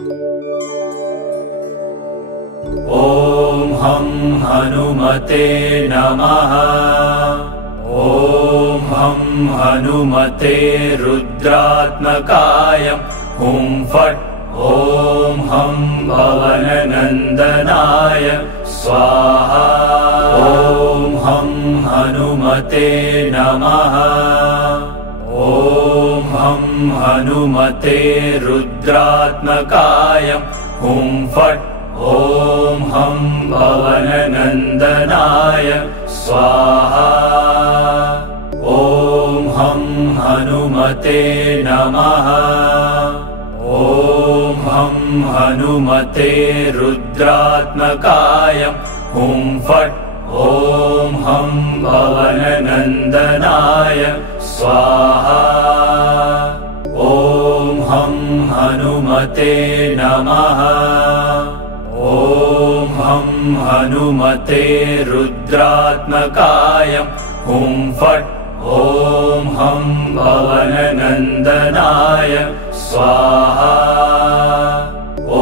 ॐ हं हनुमते नमः। ॐ हं हनुमते रुद्रात्मकाय हुं फट्। ॐ हं भवननन्दनाय स्वाहा। ॐ हं हनुमते नमः। ॐ हं हनुमते रुद्रात्मकाय हुं फट्। ॐ हं भवननन्दनाय स्वाहा। ॐ हं हनुमते नमः। ॐ हं हनुमते रुद्रात्मकाय हुं फट्। ॐ हं भवननन्दनाय स्वाहा। ॐ हं हनुमते नमः। ॐ हं हनुमते रुद्रात्मकाय हुं फट्। ॐ हं भवननन्दनाय स्वाहा। ॐ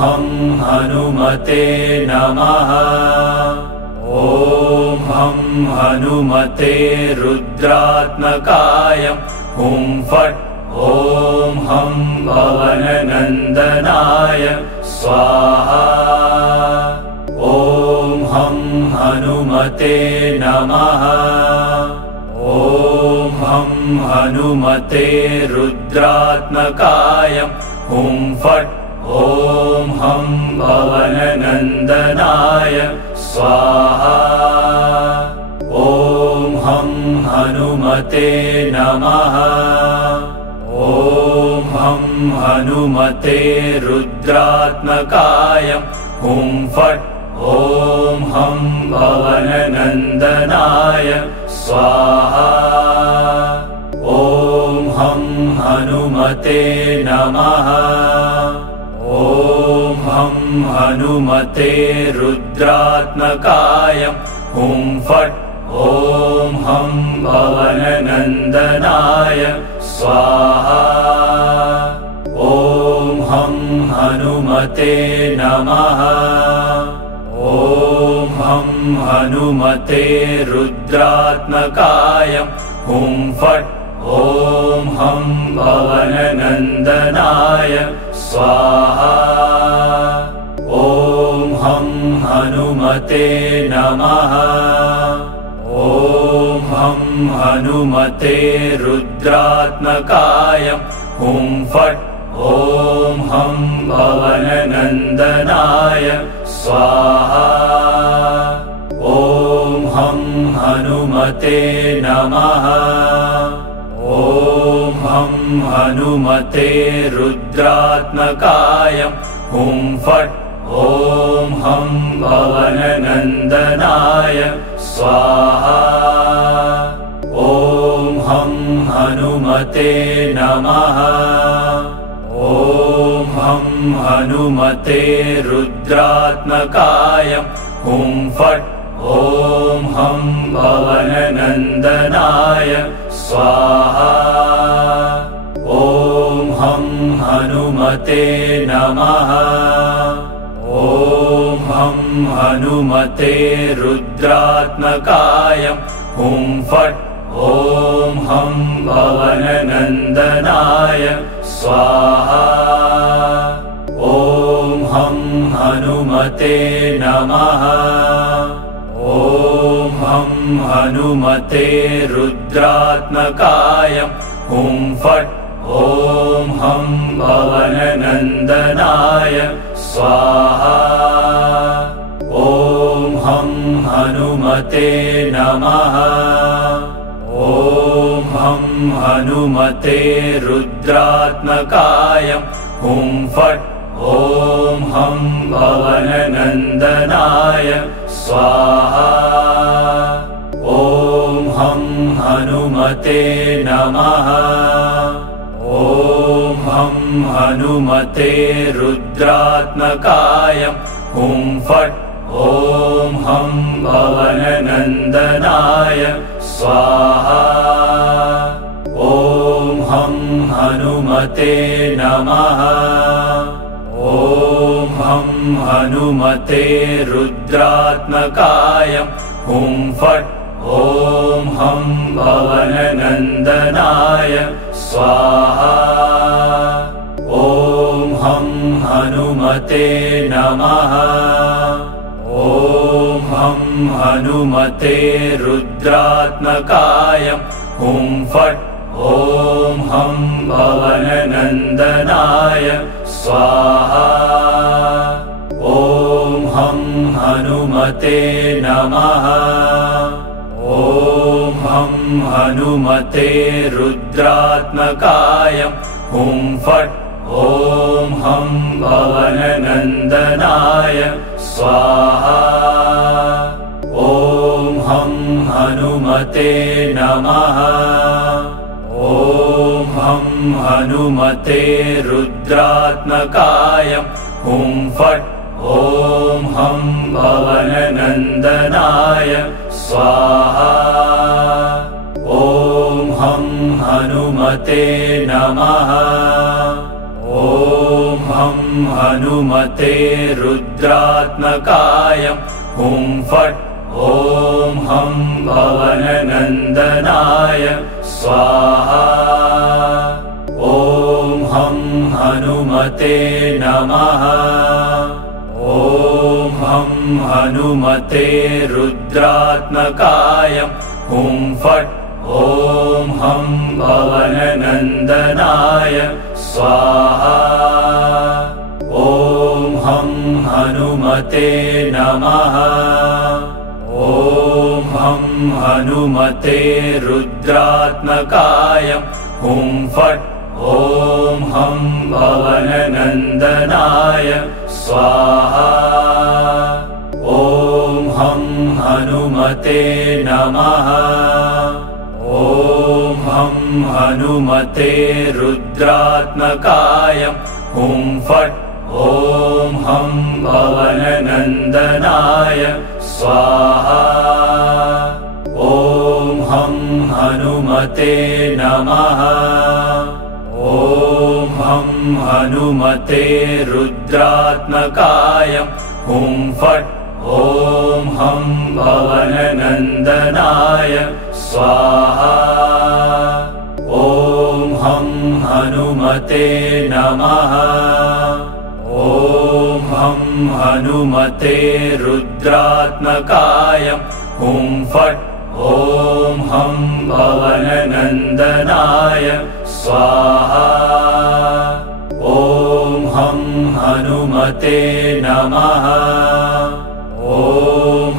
हं हनुमते नमः। ॐ हं हनुमते रुद्रात्मकाय हुं फट्। ॐ हं भवननन्दनाय स्वाहा। ॐ हं हनुमते नमः। ॐ हं हनुमते रुद्रात्मकाय हुं फट्। ॐ हं भवननन्दनाय स्वाहा। ॐ हं हनुमते नमः। ॐ हं हनुमते रुद्रात्मकाय हुं फट्। ॐ हं भवननन्दनाय स्वाहा। ॐ हं हनुमते नमः। ॐ हं हनुमते रुद्रात्मकाय हुं फट्। ॐ हं भवननन्दनाय स्वाहा। ॐ हं हनुमते नमः। ॐ हं हनुमते रुद्रात्मकाय हुं फट्। ॐ हं भवननन्दनाय स्वाहा। ॐ हं हनुमते नमः। ॐ हं हनुमते रुद्रात्मकाय हुं फट्। ॐ हं भवननन्दनाय स्वाहा। ॐ हं हनुमते नमः। ॐ हं हनुमते रुद्रात्मकाय हुं फट्। ॐ हं भवननन्दनाय स्वाहा। ॐ हं हनुमते नमः। ॐ हं हनुमते रुद्रात्मकाय हुं फट्। ॐ हं भवननन्दनाय स्वाहा। ॐ हं हनुमते नमः। ॐ हं हनुमते रुद्रात्मकाय हुं फट्। ॐ हं भवननन्दनाय स्वाहा। ॐ हं हनुमते नमः। ॐ हं हनुमते रुद्रात्मकाय हुं फट्। ॐ हं भवननन्दनाय स्वाहा। ॐ हं हनुमते नमः। ॐ हं हनुमते रुद्रात्मकाय हुं फट्। ॐ हं भवननन्दनाय स्वाहा। ॐ हं हनुमते नमः। ॐ हं हनुमते रुद्रात्मकाय हुं फट्। ॐ हं भवननन्दनाय स्वाहा। ॐ हं हनुमते नमः। हनुमते रुद्रात्मकाय हुं फट् ॐ हं भवननन्दनाय स्वाहा। ॐ हं हनुमते नमः। ॐ हं हनुमते रुद्रात्मकाय हुं फट् ॐ हं भवननन्दनाय स्वाहा। ॐ हं हनुमते नमः। ॐ हं हनुमते रुद्रात्मकाय हुं फट् ॐ हं भवननन्दनाय स्वाहा। ॐ हं हनुमते नमः। ॐ हं हनुमते रुद्रात्मकाय हुं फट् ॐ हं भवननन्दनाय स्वाहा। ॐ हं हनुमते नमः। ॐ हं हनुमते रुद्रात्मकाय हुं फट् ॐ हं भवननन्दनाय स्वाहा। ॐ हं हनुमते नमः। ॐ हं हनुमते रुद्रात्मकाय हुं फट् ॐ हं भवननन्दनाय स्वाहा। ॐ हं हनुमते नमः। ॐ हं हनुमते रुद्रात्मकाय हुं फट् ॐ हं भवननन्दनाय स्वाहा। ॐ हं हनुमते नमः। ॐ हं हनुमते रुद्रात्मकाय हुं फट् ॐ हं भवननन्दनाय स्वाहा। ॐ हं हनुमते नमः। ॐ हं हनुमते रुद्रात्मकाय हुं फट् ॐ हं भवननन्दनाय स्वाहा। ॐ हं हनुमते नमः। ॐ हं हनुमते रुद्रात्मकाय हुं फट् ॐ हं भवननन्दनाय स्वाहा। ॐ हं हनुमते नमः। ॐ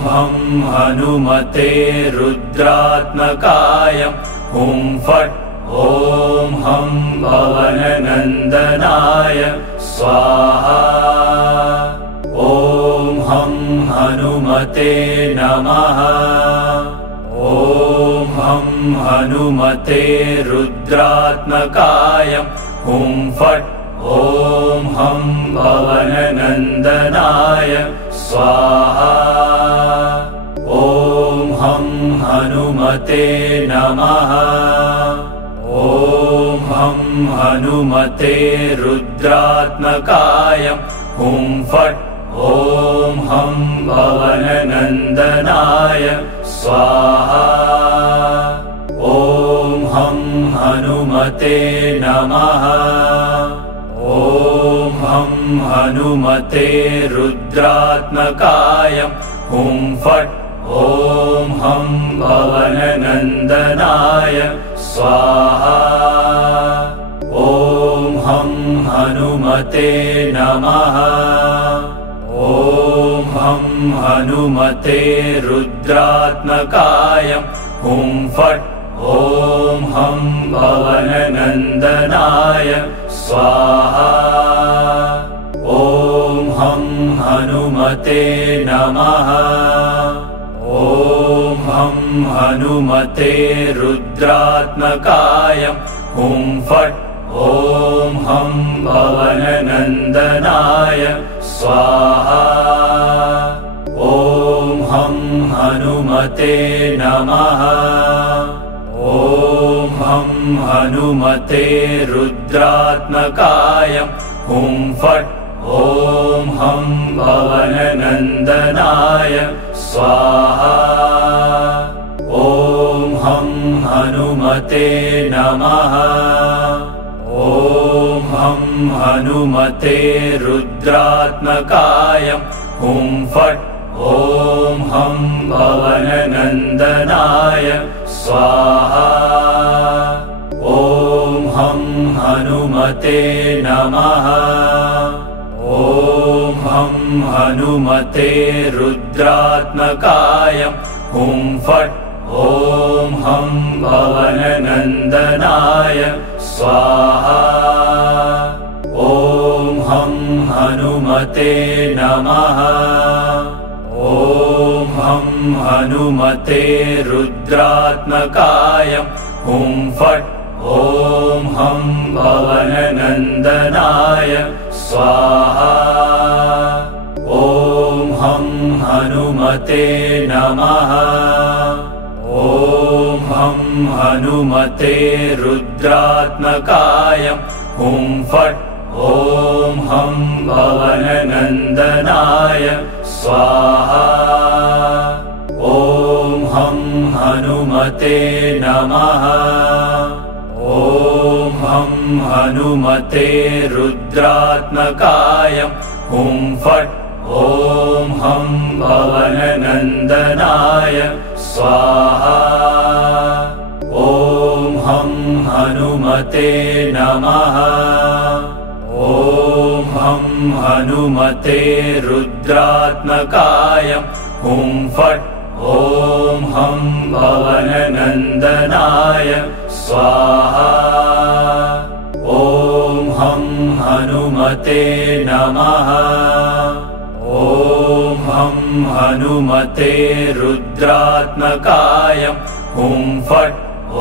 हं हनुमते रुद्रात्मकाय हुं फट् ॐ हं भवननन्दनाय स्वाहा। ॐ हं हनुमते नमः। ॐ हं हनुमते रुद्रात्मकाय हुं फट् ॐ हं भवननन्दनाय स्वाहा। ॐ हं हनुमते नमः। ॐ हं हनुमते रुद्रात्मकाय हुं फट् ॐ हं भवननन्दनाय स्वाहा। ॐ हं हनुमते नमः। ॐ हं हनुमते रुद्रात्मकाय हुं फट् ॐ हं भवननन्दनाय स्वाहा। ॐ हं हनुमते नमः। ॐ हं हनुमते रुद्रात्मकाय हुं फट् ॐ हं भवननन्दनाय स्वाहा। ॐ हं हनुमते नमः। ॐ हं हनुमते रुद्रात्मकाय हुं फट् ॐ हं भवननन्दनाय स्वाहा। ॐ हं हनुमते नमः। ॐ हं हनुमते रुद्रात्मकाय हुं फट् ॐ हं भवननन्दनाय स्वाहा। ॐ हं हनुमते नमः। ॐ हं हनुमते रुद्रात्मकाय हुं फट्। ॐ हं भवननन्दनाय स्वाहा। ॐ हं हनुमते नमः। ॐ हं हनुमते रुद्रात्मकाय हुं फट्। ॐ हं भवननन्दनाय स्वाहा। ॐ हं हनुमते नमः। ॐ हं हनुमते रुद्रात्मकाय हुं फट्। ॐ हं भवननन्दनाय स्वाहा। ॐ हं हनुमते नमः। ॐ हं हनुमते रुद्रात्मकाय हुं फट्। ॐ हं भवननन्दनाय स्वाहा। ॐ हं हनुमते नमः। ॐ हं हनुमते रुद्रात्मकाय हुं फट्। ॐ हं भवननन्दनाय स्वाहा। ॐ हं हनुमते नमः। ॐ हं हनुमते रुद्रात्मकाय हुं फट्। ॐ हं भवननन्दनाय स्वाहा। ॐ हं हनुमते नमः। ॐ हं हनुमते रुद्रात्मकाय हुं फट्। ॐ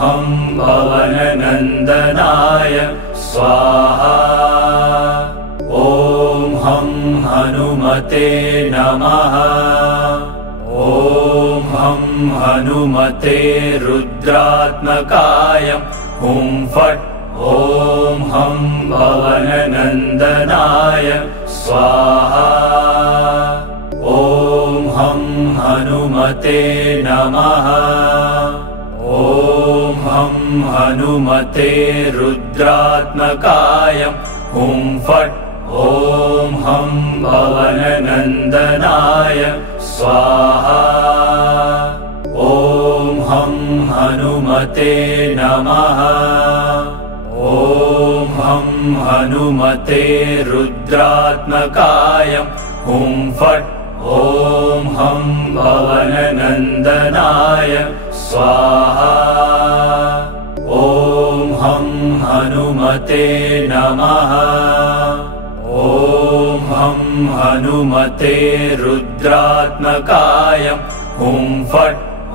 हं भवननन्दनाय स्वाहा। ॐ हं हनुमते नमः। ॐ हं हनुमते रुद्रात्मकाय हुं फट्। ॐ हं भवननन्दनाय स्वाहा। ॐ हं हनुमते नमः। ॐ हं हनुमते रुद्रात्मकाय हुं फट्। ॐ हं भवननन्दनाय स्वाहा। ॐ हं हनुमते नमः। ॐ हं हनुमते रुद्रात्मकाय हुं फट्। ॐ हं भवननन्दनाय स्वाहा। ॐ हं हनुमते नमः। ॐ हं हनुमते रुद्रात्मकाय हुं फट्। ॐ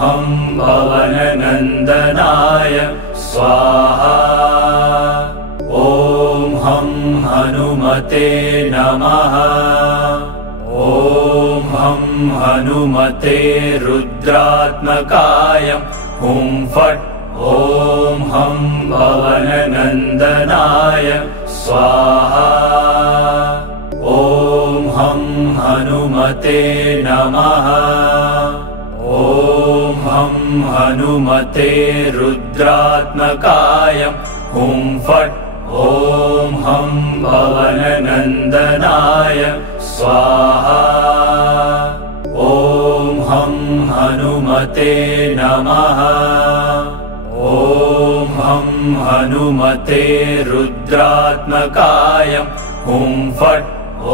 हं भवननन्दनाय स्वाहा। ॐ हं हनुमते नमः। ॐ हं हनुमते रुद्रात्मकाय हुं फट्। ॐ हं भवननन्दनाय स्वाहा। ॐ हं हनुमते नमः। ॐ हं हनुमते रुद्रात्मकाय हुं फट्। ॐ हं भवननन्दनाय स्वाहा। ॐ हं हनुमते नमः। ॐ हं हनुमते रुद्रात्मकाय हुं फट्। ॐ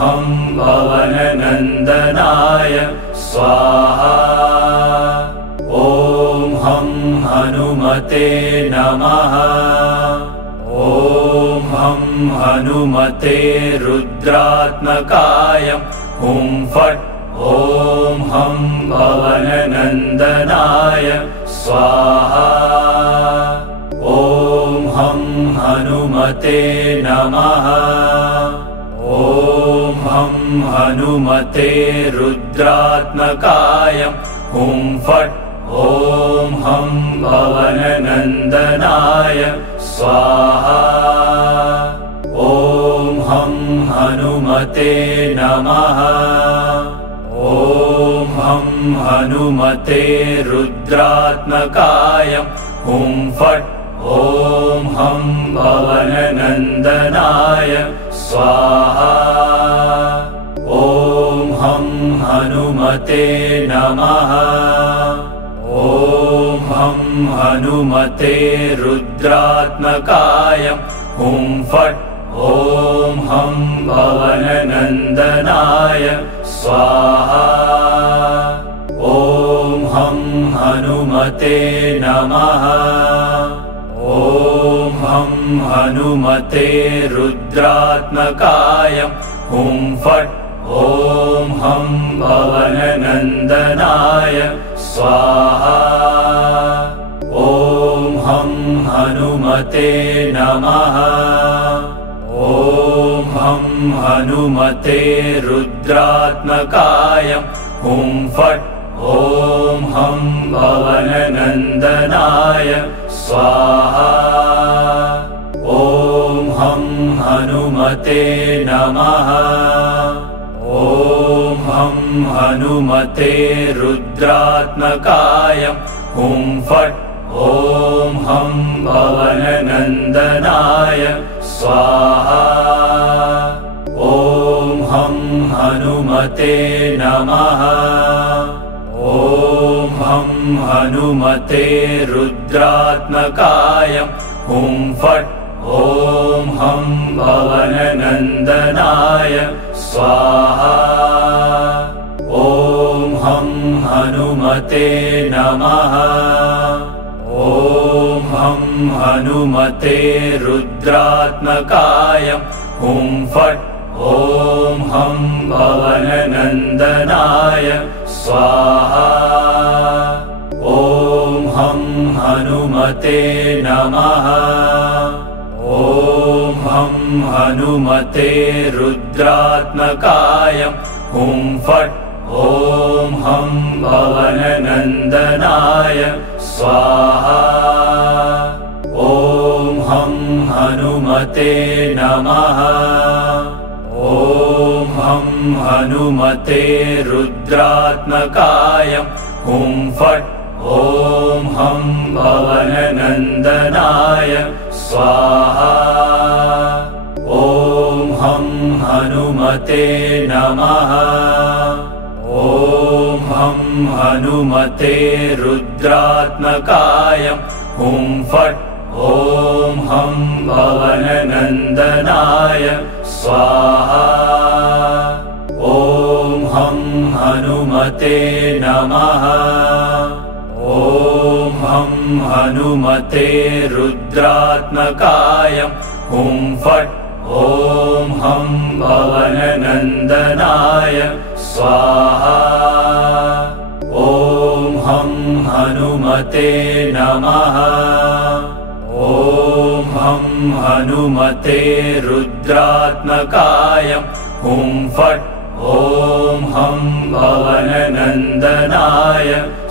हं भवननन्दनाय स्वाहा। ॐ हं हनुमते नमः। ॐ हं हनुमते रुद्रात्मकाय हुं फट्। ॐ हं भवननन्दनाय स्वाहा। ॐ हं हनुमते नमः। ॐ हं हनुमते रुद्रात्मकाय हुं फट्। ॐ हं भवननन्दनाय स्वाहा। हनुमते नमः। ॐ हं हनुमते रुद्रात्मकाय हुं फट्। ॐ हं पवननन्दनाय स्वाहा। ॐ हं हनुमते नमः। ॐ हं हनुमते रुद्रात्मकाय हुं फट्। ॐ हं पवननन्दनाय स्वाहा। ॐ हं हनुमते नमः। ॐ हं हनुमते रुद्रात्मकाय हुं फट्। ॐ हं पवननन्दनाय स्वाहा। ॐ हं हनुमते नमः। ॐ हं हनुमते रुद्रात्मकाय हुं फट्। ॐ हं पवननन्दनाय स्वाहा। ॐ हं हनुमते नमः। ॐ हं हनुमते रुद्रात्मकाय हुं फट्। ॐ हं पवननन्दनाय स्वाहा। ॐ हं हनुमते नमः। ॐ हं हनुमते रुद्रात्मकाय हुं फट्। ॐ हं पवननन्दनाय स्वाहा। ॐ हं हनुमते नमः। ॐ हं हनुमते रुद्रात्मकाय हुं फट्। ॐ हं पवननन्दनाय स्वाहा। ॐ हं हनुमते नमः। ॐ हं हनुमते रुद्रात्मकाय हुं फट्। ॐ हं पवननन्दनाय स्वाहा। ॐ हं हनुमते नमः। ॐ हं हनुमते रुद्रात्मकाय हुं फट्। ॐ हं पवननन्दनाय स्वाहा। ॐ हं हनुमते नमः। ॐ हं हनुमते रुद्रात्मकाय हुं फट्। ॐ हं पवननन्दनाय स्वाहा। ॐ हं हनुमते नमः। ॐ हं हनुमते रुद्रात्मकाय हुं फट्। ॐ हं पवननन्दनाय स्वाहा। ॐ हं हनुमते नमः। ॐ हं हनुमते रुद्रात्मकाय हुं फट्। ॐ हं पवननन्दनाय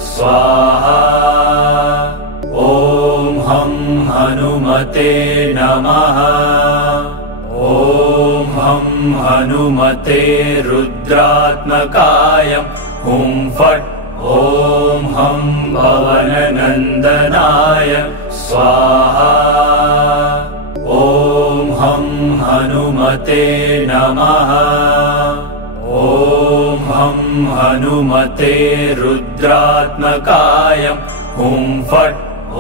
स्वाहा। ॐ हं हनुमते नमः। ॐ हं हनुमते रुद्रात्मकाय हुं फट्। ॐ हं पवननन्दनाय स्वाहा। ॐ हं हनुमते नमः। ॐ हं हनुमते रुद्रात्मकाय हुं फट्। ॐ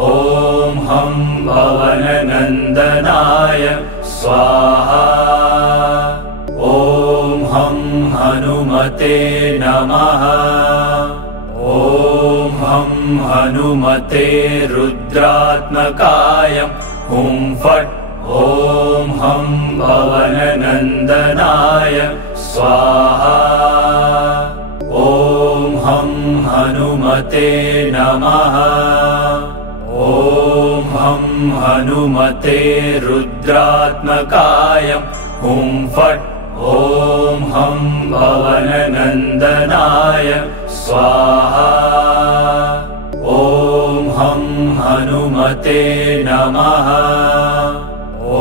हं पवननन्दनाय स्वाहा। ॐ हं हनुमते नमः। ॐ हं हनुमते रुद्रात्मकाय हुं फट्। ॐ हं पवननन्दनाय स्वाहा। ॐ हं हनुमते नमः। ॐ हं हनुमते रुद्रात्मकाय हुं फट्। ॐ हं पवननन्दनाय स्वाहा। ॐ हं हनुमते नमः। ॐ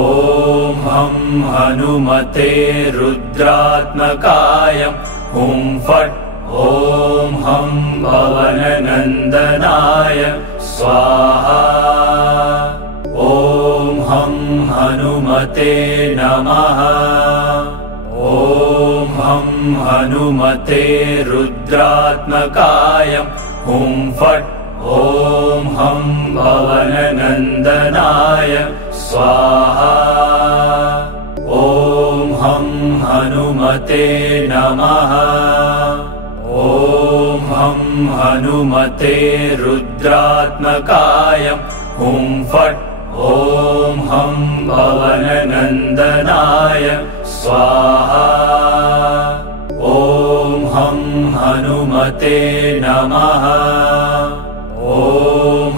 हं हं हनुमते रुद्रात्मकाय हुं फट् ॐ हं पवननन्दनाय स्वाहा ॐ हं हनुमते नमः ॐ हं हनुमते रुद्रात्मकाय हुं फट् ॐ हं पवननन्दनाय स्वाहा ॐ हं हनुमते नमः ॐ हं हनुमते रुद्रात्मकाय हुं फट् ॐ हं पवननन्दनाय स्वाहा ॐ हं हनुमते नमः ॐ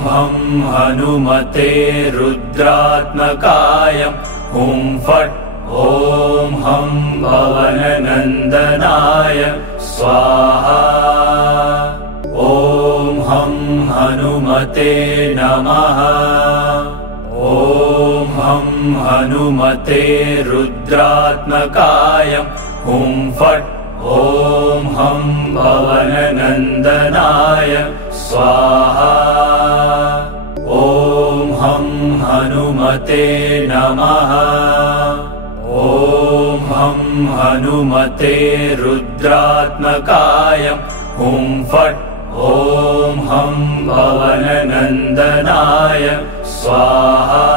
हं हनुमते रुद्रात्मकाय हुं फट् ॐ हं पवननन्दनाय स्वाहा ॐ हं हनुमते नमः ॐ हं हनुमते रुद्रात्मकाय हुं फट् ॐ हं पवननन्दनाय स्वाहा ॐ हं हनुमते नमः ॐ हं हनुमते रुद्रात्मकाय हुं फट् ॐ हं पवननन्दनाय स्वाहा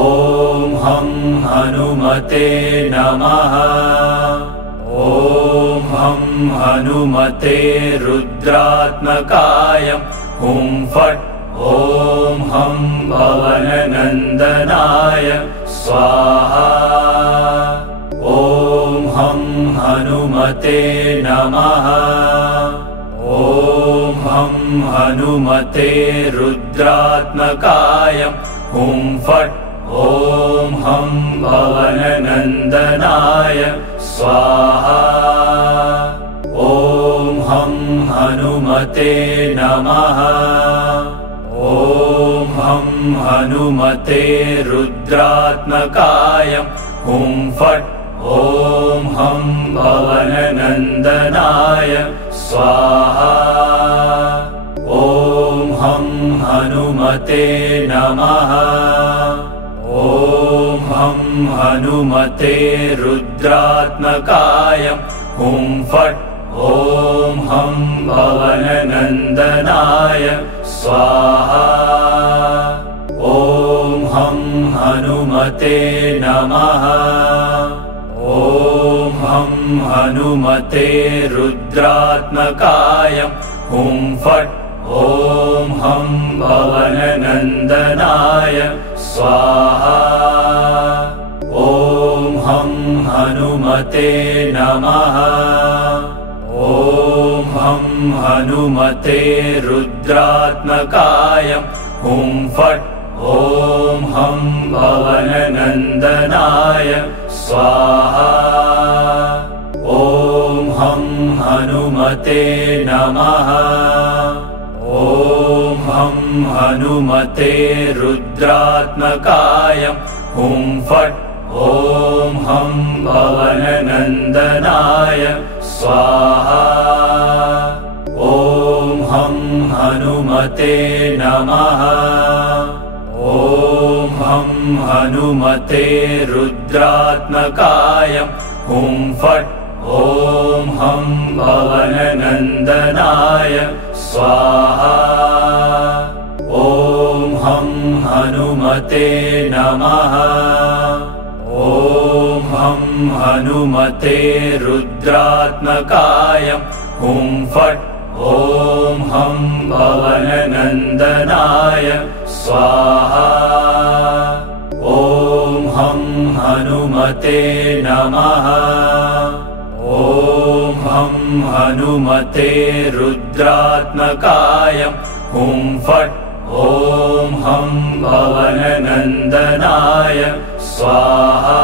ॐ हं हनुमते नमः ॐ हं हनुमते रुद्रात्मकाय हुं फट् ॐ हं पवननन्दनाय स्वाहा ॐ हं हनुमते नमः ॐ हं हनुमते रुद्रात्मकाय हुं फट् ॐ हं पवननन्दनाय स्वाहा ॐ हं हनुमते नमः ॐ हं हनुमते रुद्रात्मकाय हुं फट् ॐ हं पवननन्दनाय स्वाहा ॐ हं हनुमते नमः ॐ हं हनुमते रुद्रात्मकाय हुं फट् ॐ हं पवननन्दनाय स्वाहा ॐ हं हनुमते नमः ॐ हं हनुमते रुद्रात्मकाय हुं फट् ॐ हं पवननन्दनाय स्वाहा ॐ हं हनुमते नमः ॐ हं हनुमते रुद्रात्मकाय हुं फट् ॐ हं पवननन्दनाय स्वाहा ॐ हं हनुमते नमः ॐ हं हनुमते रुद्रात्मकाय हुं फट् ॐ हं पवननन्दनाय स्वाहा ॐ हं हनुमते नमः ॐ हं हनुमते रुद्रात्मकाय हुं फट् ॐ हं पवननन्दनाय स्वाहा ॐ हं हनुमते नमः ॐ हं हनुमते रुद्रात्मकाय हुं फट् ॐ हं पवननन्दनाय स्वाहा ॐ हं हनुमते नमः ॐ हं हनुमते रुद्रात्मकाय हुं फट् ॐ हं पवननन्दनाय स्वाहा।